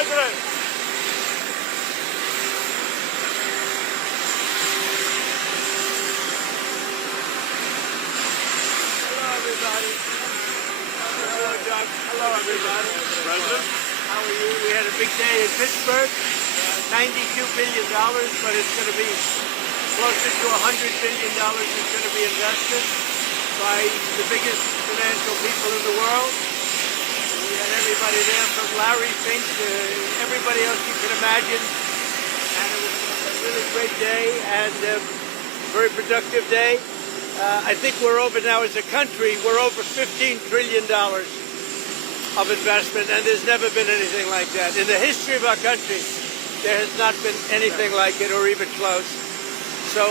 President. Hello, everybody. Hello, Doug. Hello, everybody. President? How are you? We had a big day in Pittsburgh. $92 billion, but it's going to be closer to $100 billion that's going to be invested by the biggest financial people in the world. We had everybody there from Larry Fink to everybody else you can imagine. And it was a really great day and a very productive day. I think we're over now as a country, we're over $15 trillion of investment, and there's never been anything like that. In the history of our country, there has not been anything like it or even close. So,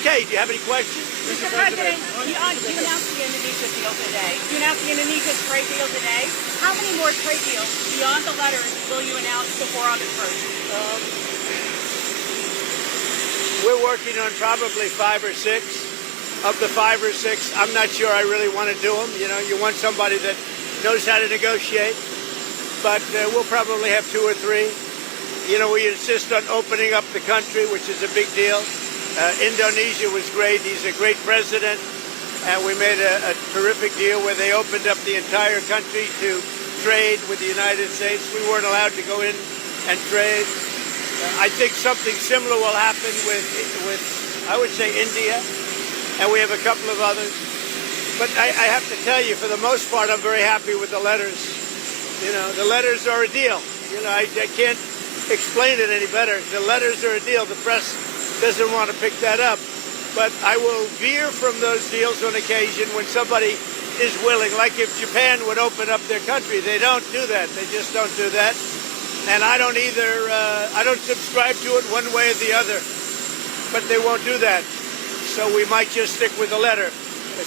okay, do you have any questions? Mr. President, you announced the Indonesia deal today. You announced the Indonesia trade deal today. How many more trade deals beyond the letters will you announce before August 1st? We're working on probably 5 or 6. Of the 5 or 6, I'm not sure I really want to do them. You know, you want somebody that knows how to negotiate. But we'll probably have 2 or 3. You know, we insist on opening up the country, which is a big deal. Indonesia was great. He's a great president. And we made a terrific deal where they opened up the entire country to trade with the United States. We weren't allowed to go in and trade. I think something similar will happen with I would say, India. And we have a couple of others. But I have to tell you, for the most part, I'm very happy with the letters. You know, the letters are a deal. You know, I can't explain it any better. The letters are a deal. The press doesn't want to pick that up. But I will veer from those deals on occasion when somebody is willing. Like if Japan would open up their country. They don't do that. They just don't do that. And I don't either. I don't subscribe to it one way or the other. But they won't do that. So we might just stick with the letter.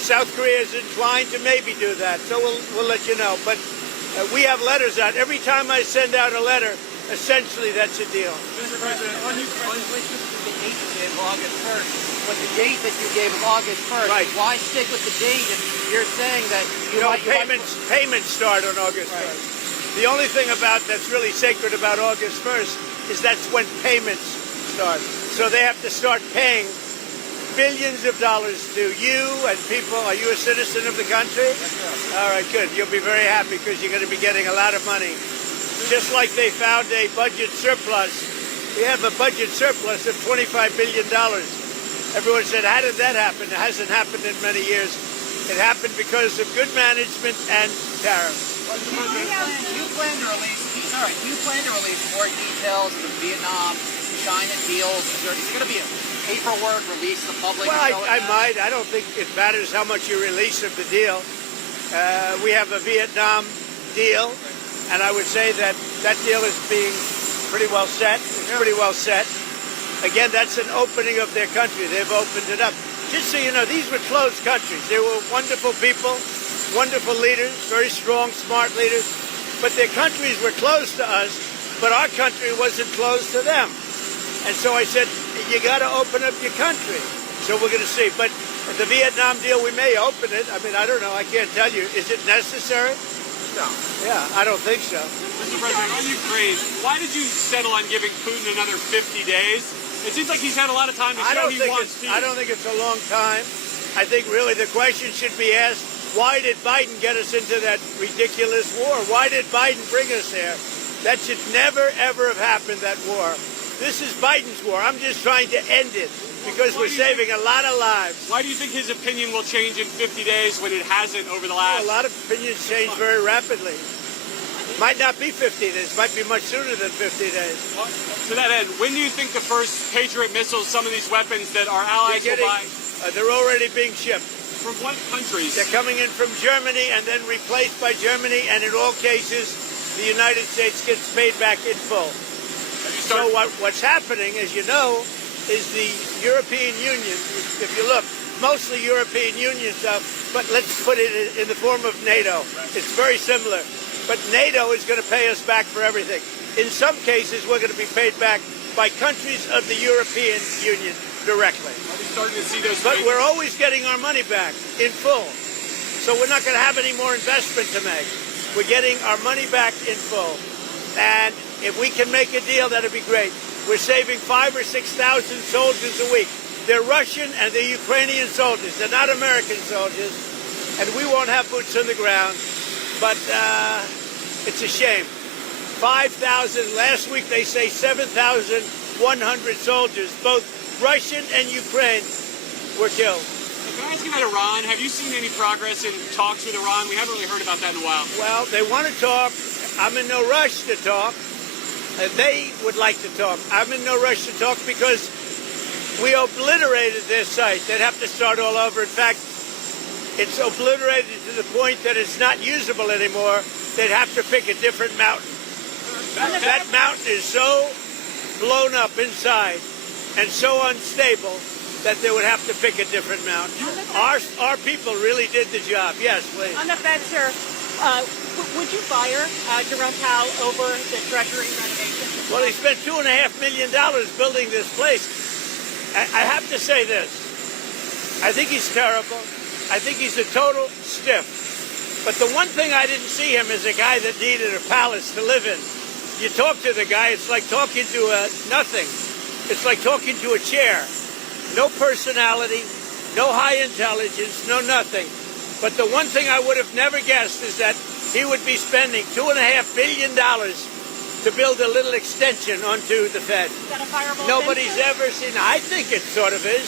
South Korea is inclined to maybe do that. So we'll let you know. But we have letters out. Every time I send out a letter, essentially that's a deal. Mr. President, on The date you gave of August 1st, but the date that you gave of August 1st, Right. Why stick with the date if you're saying that you know, might... payments start on August 1st. The only thing that's really sacred about August 1st is that's when payments start. So they have to start paying billions of dollars to you and people. Are you a citizen of the country? Yes, all right, good. You'll be very happy because you're going to be getting a lot of money. Just like they found a budget surplus. We have a budget surplus of $25 billion. Everyone said, how did that happen? It hasn't happened in many years. It happened because of good management and tariffs. Do you plan to release more details of the Vietnam, China deals? Is there going to be a paperwork released to the public? Well, I might. I don't think it matters how much you release of the deal. We have a Vietnam deal, and I would say that deal is being pretty well set. It's pretty well set. Again, that's an opening of their country. They've opened it up. Just so you know, these were closed countries. They were wonderful people, wonderful leaders, very strong, smart leaders. But their countries were closed to us, but our country wasn't closed to them. And so I said, you got to open up your country. So we're going to see. But the Vietnam deal, we may open it. I mean, I don't know. I can't tell you. Is it necessary? No. Yeah, I don't think so. Mr. President, on Ukraine, why did you settle on giving Putin another 50 days? It seems like he's had a lot of time to show he wants peace. I don't think it's a long time. I think really the question should be asked, why did Biden get us into that ridiculous war? Why did Biden bring us there? That should never, ever have happened, that war. This is Biden's war. I'm just trying to end it because we're saving a lot of lives. Why do you think his opinion will change in 50 days when it hasn't over the last... Well, a lot of opinions change very rapidly. Might not be 50 days. Might be much sooner than 50 days. Well, to that end, when do you think the first Patriot missiles, some of these weapons that our allies will buy... they're already being shipped. From what countries? They're coming in from Germany and then replaced by Germany, and in all cases, the United States gets paid back in full. So what's happening, as you know, is the European Union, if you look, mostly European Union stuff, but let's put it in the form of NATO. It's very similar. But NATO is going to pay us back for everything. In some cases, we're going to be paid back by countries of the European Union directly. Are we starting to see those? But we're always getting our money back in full. So we're not going to have any more investment to make. We're getting our money back in full. And if we can make a deal, that'd be great. We're saving 5,000 or 6,000 soldiers a week. They're Russian and they're Ukrainian soldiers. They're not American soldiers. And we won't have boots on the ground. But it's a shame. 5,000. Last week they say 7,100 soldiers, both Russian and Ukraine, were killed. Can I ask you about Iran? Have you seen any progress in talks with Iran? We haven't really heard about that in a while. Well, they want to talk. I'm in no rush to talk. They would like to talk. I'm in no rush to talk because we obliterated their site. They'd have to start all over. In fact, it's obliterated to the point that it's not usable anymore. They'd have to pick a different mountain. That mountain is so blown up inside and so unstable that they would have to pick a different mountain. Our people really did the job. Yes, please. On the Fed, sir, would you fire Jerome Powell over the Treasury renovation? Well, he spent $2.5 million building this place. I have to say this. I think he's terrible. I think he's a total stiff. But the one thing I didn't see him as a guy that needed a palace to live in. You talk to the guy, it's like talking to nothing. It's like talking to a chair. No personality, no high intelligence, no nothing. But the one thing I would have never guessed is that he would be spending $2.5 billion to build a little extension onto the Fed. Is that a fireable Nobody's offense? ever seen. I think it sort of is,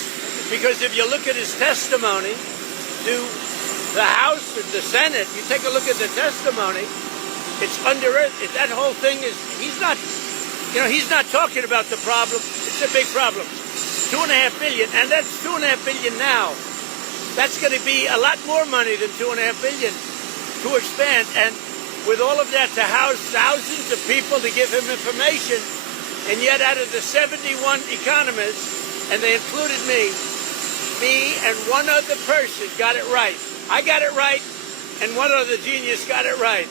because if you look at his testimony to the House and the Senate, you take a look at the testimony, it's under it. That whole thing is, he's not talking about the problem. It's a big problem. $2.5 billion, and that's $2.5 billion now. That's going to be a lot more money than $2.5 billion to expand, and with all of that to house thousands of people to give him information, and yet out of the 71 economists, and they included me and one other person got it right. I got it right, and one other genius got it right.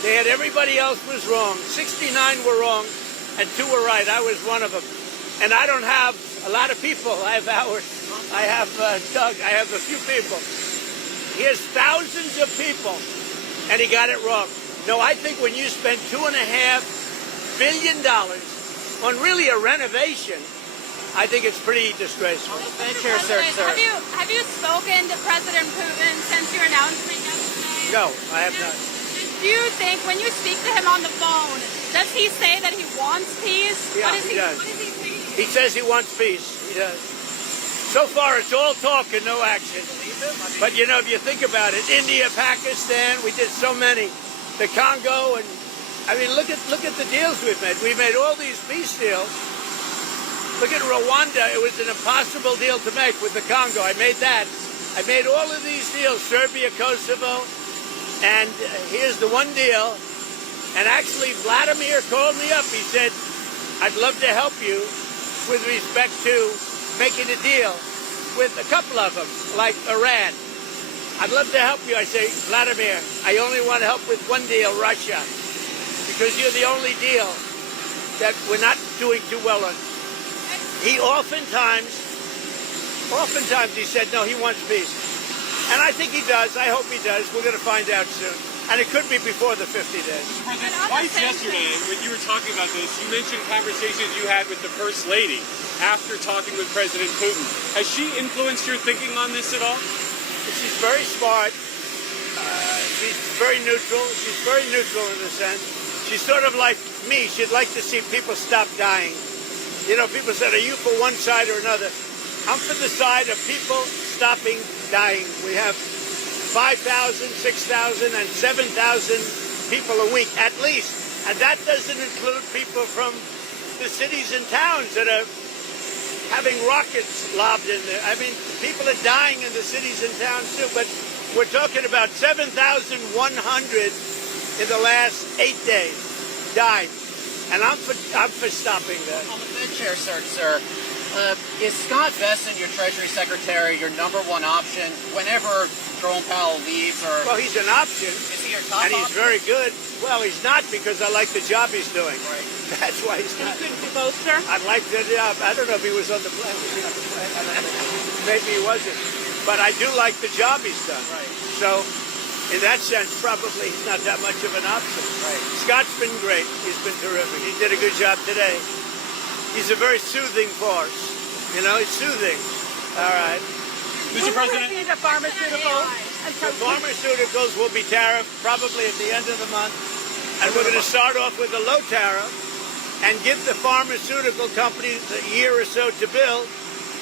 They had everybody else was wrong. 69 were wrong, and 2 were right. I was one of them. And I don't have a lot of people. I have Howard. I have Doug. I have a few people. He has thousands of people, and he got it wrong. No, I think when you spend $2.5 billion on really a renovation, I think it's pretty disgraceful. Have you spoken to President Putin since your announcement yesterday? No, I have not. Do you think when you speak to him on the phone, does he say that he wants peace? Yeah, What is he does. What is he saying? He says he wants peace. He does. So far, it's all talk and no action. But, you know, if you think about it, India, Pakistan, we did so many. The Congo, and, I mean, look at the deals we've made. We made all these peace deals. Look at Rwanda. It was an impossible deal to make with the Congo. I made that. I made all of these deals, Serbia, Kosovo, and here's the one deal. And actually, Vladimir called me up. He said, I'd love to help you with respect to making a deal with a couple of them, like Iran. I'd love to help you. I say, Vladimir, I only want to help with one deal, Russia, because you're the only deal that we're not doing too well on. He oftentimes he said, no, he wants peace. And I think he does. I hope he does. We're going to find out soon. And it could be before the 50 days. President, twice yesterday, when you were talking about this, you mentioned conversations you had with the First Lady after talking with President Putin. Has she influenced your thinking on this at all? She's very smart. She's very neutral. She's very neutral in a sense. She's sort of like me. She'd like to see people stop dying. You know, people said, are you for one side or another? I'm for the side of people stopping dying. We have 5,000, 6,000, and 7,000 people a week, at least. And that doesn't include people from the cities and towns that are having rockets lobbed in there. I mean, people are dying in the cities and towns, too. But we're talking about 7,100 in the last 8 days died. And I'm for stopping that. On the Fed chair, sir, is Scott Bessent, your Treasury Secretary, your number one option whenever Jerome Powell leaves? Or well, he's an option. Is he your top and he's option? very good. Well, he's not, because I like the job he's doing. Right. That's why he's not. You couldn't do both, sir? I'd like the job. I don't know if he was on the plane. Was he on the plane? I don't know. Maybe he wasn't. But I do like the job he's done. Right. So in that sense, probably not that much of an option. Right. Scott's been great. He's been terrific. He did a good job today. He's a very soothing force. You know, he's soothing. All right. Mr. President, The pharmaceuticals. The pharmaceuticals will be tariffed probably at the end of the month. And we're going to start off with a low tariff and give the pharmaceutical companies a year or so to build.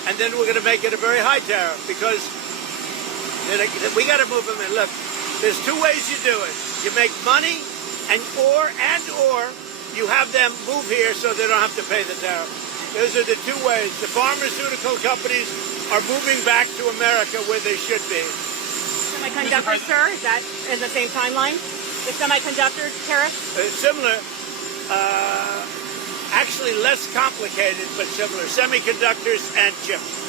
And then we're going to make it a very high tariff because we got to move them in. Look, there's two ways you do it. You make money or you have them move here so they don't have to pay the tariff. Those are the two ways. The pharmaceutical companies are moving back to America where they should be. Semiconductors, sir, is that in the same timeline? The semiconductor tariff? Similar, actually less complicated, but similar. Semiconductors and chips.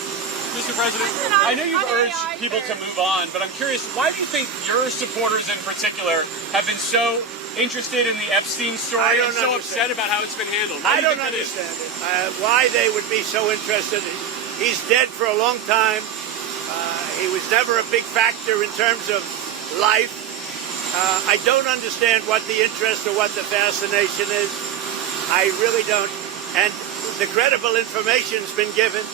Mr. President, I know you've urged people to move on, but I'm curious, why do you think your supporters in particular have been so interested in the Epstein story and so upset about how it's been handled? I don't understand it. Why they would be so interested. He's dead for a long time. He was never a big factor in terms of life. I don't understand what the interest or what the fascination is. I really don't. And the credible information's been given.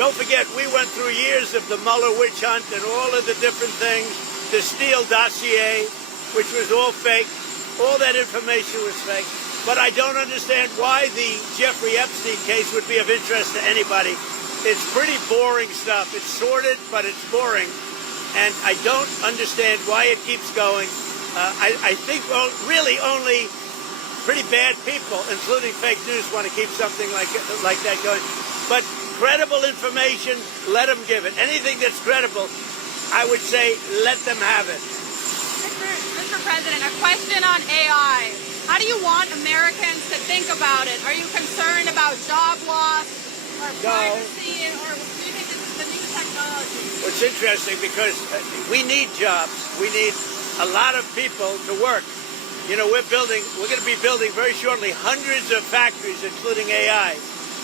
Don't forget, we went through years of the Mueller witch hunt and all of the different things, the Steele dossier, which was all fake. All that information was fake. But I don't understand why the Jeffrey Epstein case would be of interest to anybody. It's pretty boring stuff. It's sordid, but it's boring. And I don't understand why it keeps going. I think really only pretty bad people, including fake news, want to keep something like that going. But credible information, let them give it. Anything that's credible, I would say let them have it. Mr. President, a question on AI. How do you want Americans to think about it? Are you concerned about job loss or privacy, or do you think this is the new technology? Well, it's interesting because we need jobs. We need a lot of people to work. You know, we're going to be building very shortly hundreds of factories, including AI.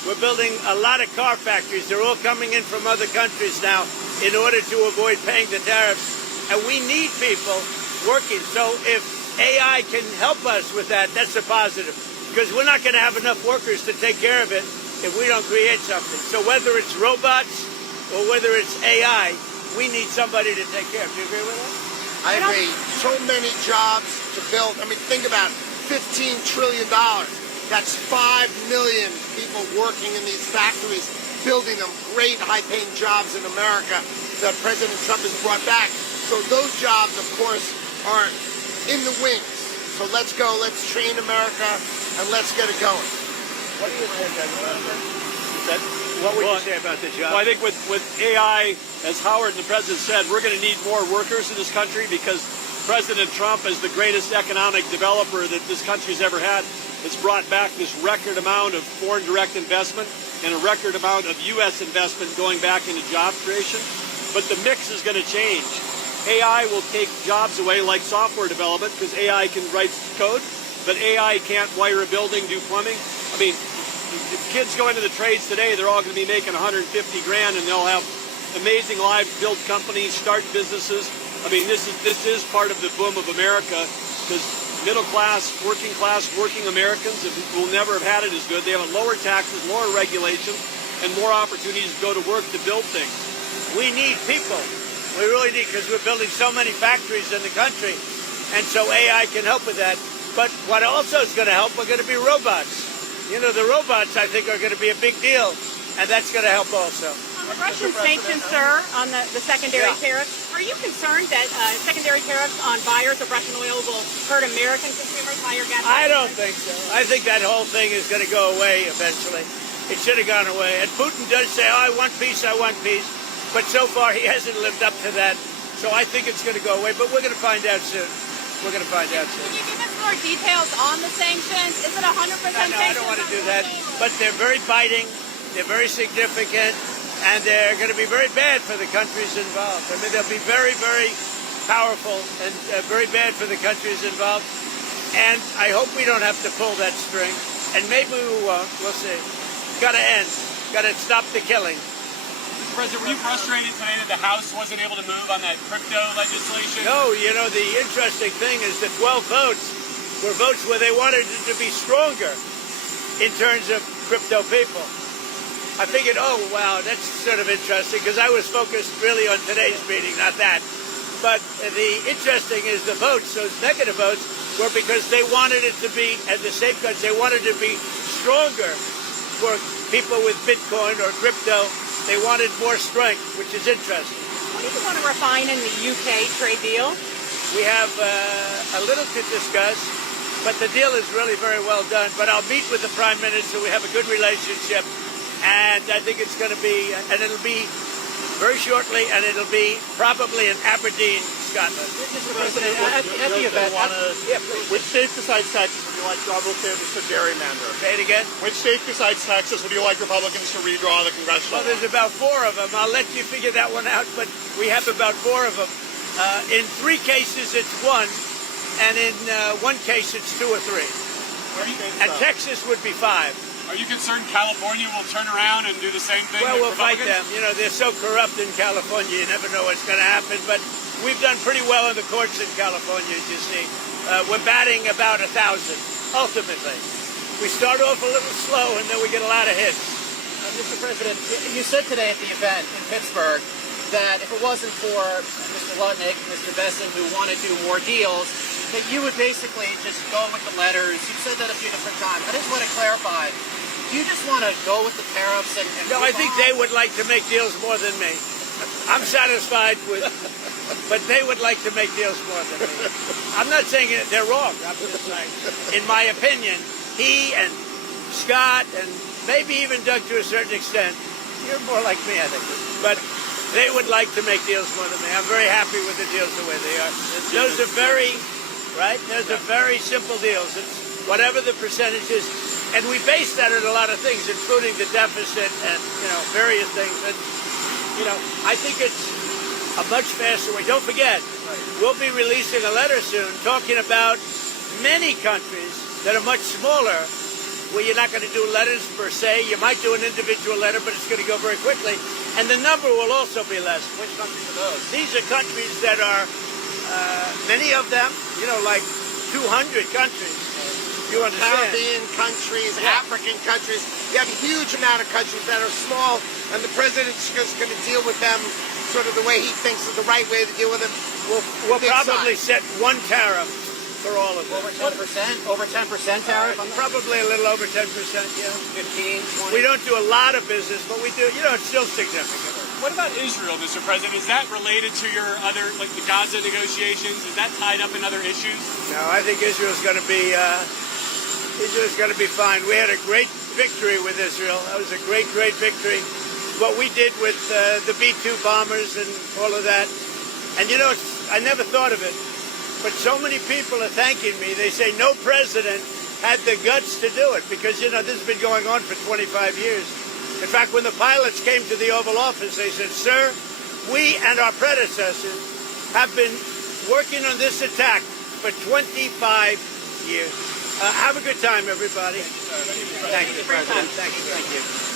We're building a lot of car factories. They're all coming in from other countries now in order to avoid paying the tariffs. And we need people working. So if AI can help us with that, that's a positive. Because we're not going to have enough workers to take care of it if we don't create something. So whether it's robots or whether it's AI, we need somebody to take care of. Do you agree with that? I agree. So many jobs to build. I mean, think about it. $15 trillion. That's 5 million people working in these factories, building them great high-paying jobs in America that President Trump has brought back. So those jobs, of course, are in the wings. So let's go, let's train America, and let's get it going. What do you think about that? What would you say about the job? Well, I think with AI, as Howard and the President said, we're going to need more workers in this country because President Trump, as the greatest economic developer that this country's ever had, has brought back this record amount of foreign direct investment and a record amount of U.S. investment going back into job creation. But the mix is going to change. AI will take jobs away like software development because AI can write code, but AI can't wire a building, do plumbing. I mean, if kids go into the trades today, they're all going to be making $150 grand and they'll have amazing lives, build companies, start businesses. I mean, this is part of the boom of America because middle class, working Americans will never have had it as good. They have lower taxes, lower regulation, and more opportunities to go to work to build things. We need people. We really need, because we're building so many factories in the country, and so AI can help with that. But what also is going to help are going to be robots. You know, the robots, I think, are going to be a big deal, and that's going to help also. On the Russian sanctions, sir, on the secondary tariffs, are you concerned that secondary tariffs on buyers of Russian oil will hurt American consumers, higher gas prices? I don't think so. I think that whole thing is going to go away eventually. It should have gone away. And Putin does say, oh, I want peace, I want peace. But so far, he hasn't lived up to that. So I think it's going to go away. But we're going to find out soon. We're going to find out soon. Can you give us more details on the sanctions? Is it 100% sanctions? No, I don't want to do that. But they're very biting. They're very significant. And they're going to be very bad for the countries involved. I mean, they'll be very, very powerful and very bad for the countries involved. And I hope we don't have to pull that string. And maybe we won't. We'll see. Got to end. Got to stop the killing. President, were you frustrated today that the House wasn't able to move on that crypto legislation? No, the interesting thing is the 12 votes were votes where they wanted it to be stronger in terms of crypto people. I figured, oh, wow, that's sort of interesting, because I was focused really on today's meeting, not that. But the interesting is the votes, those negative votes, were because they wanted it to be, and the safeguards, they wanted it to be stronger for people with Bitcoin or crypto. They wanted more strength, which is interesting. What do you want to refine in the UK trade deal? We have a little to discuss, but the deal is really very well done. But I'll meet with the Prime Minister. We have a good relationship, and I think it's going to be, and it'll be very shortly, and it'll be probably in Aberdeen, Scotland. Mr. President, at the event, which state besides Texas would you like Republicans to gerrymander? Say it again. Which state besides Texas would you like Republicans to redraw the congressional? Well, there's about 4 of them. I'll let you figure that one out, but we have about 4 of them. In 3 cases, it's 1, and in 1 case, it's 2 or 3. And Texas would be 5. Are you concerned California will turn around and do the same thing? Well, we'll fight them. Republicans? They're so corrupt in California, you never know what's going to happen. But we've done pretty well in the courts in California, as you see. We're batting about 1,000, ultimately. We start off a little slow, and then we get a lot of hits. Mr. President, you said today at the event in Pittsburgh that if it wasn't for Mr. Lutnick, Mr. Besson, who want to do more deals, that you would basically just go with the letters. You've said that a few different times. I just want to clarify. Do you just want to go with the tariffs and No, I think they would like to make deals more than me. I'm satisfied with, but they would like to make deals more than me. I'm not saying they're wrong. I'm just saying, in my opinion, he and Scott and maybe even Doug to a certain extent, you're more like me, I think. But they would like to make deals more than me. I'm very happy with the deals the way they are. Those are very, right? Those are very simple deals. It's whatever the percentage is. And we base that on a lot of things, including the deficit and, various things. And, I think it's a much faster way. Don't forget, we'll be releasing a letter soon talking about many countries that are much smaller, where you're not going to do letters per se. You might do an individual letter, but it's going to go very quickly. And the number will also be less. Which countries are those? These are countries that are, many of them, like 200 countries. You understand? Caribbean countries, African countries. You have a huge amount of countries that are small, and the president's just going to deal with them sort of the way he thinks is the right way to deal with them. We'll probably set 1 tariff for all of them. Over 10%? Over 10% tariff? Probably a little over 10%, yeah. 15, 20? We don't do a lot of business, but we do, it's still significant. What about Israel, Mr. President? Is that related to your other, like the Gaza negotiations? Is that tied up in other issues? No, I think Israel's going to be fine. We had a great victory with Israel. That was a great, great victory. What we did with the B-2 bombers and all of that. And I never thought of it, but so many people are thanking me. They say no president had the guts to do it because, this has been going on for 25 years. In fact, when the pilots came to the Oval Office, they said, "Sir, we and our predecessors have been working on this attack for 25 years. Have a good time, everybody. Thank you, President. Thank you.